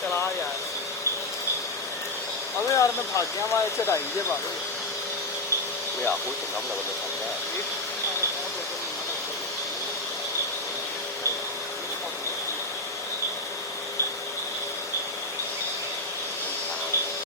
चला यार अबे यार मैं भाग गया वहाँ चढ़ाई जे बाबू 왜 아고 좀 남나보다 잡냐?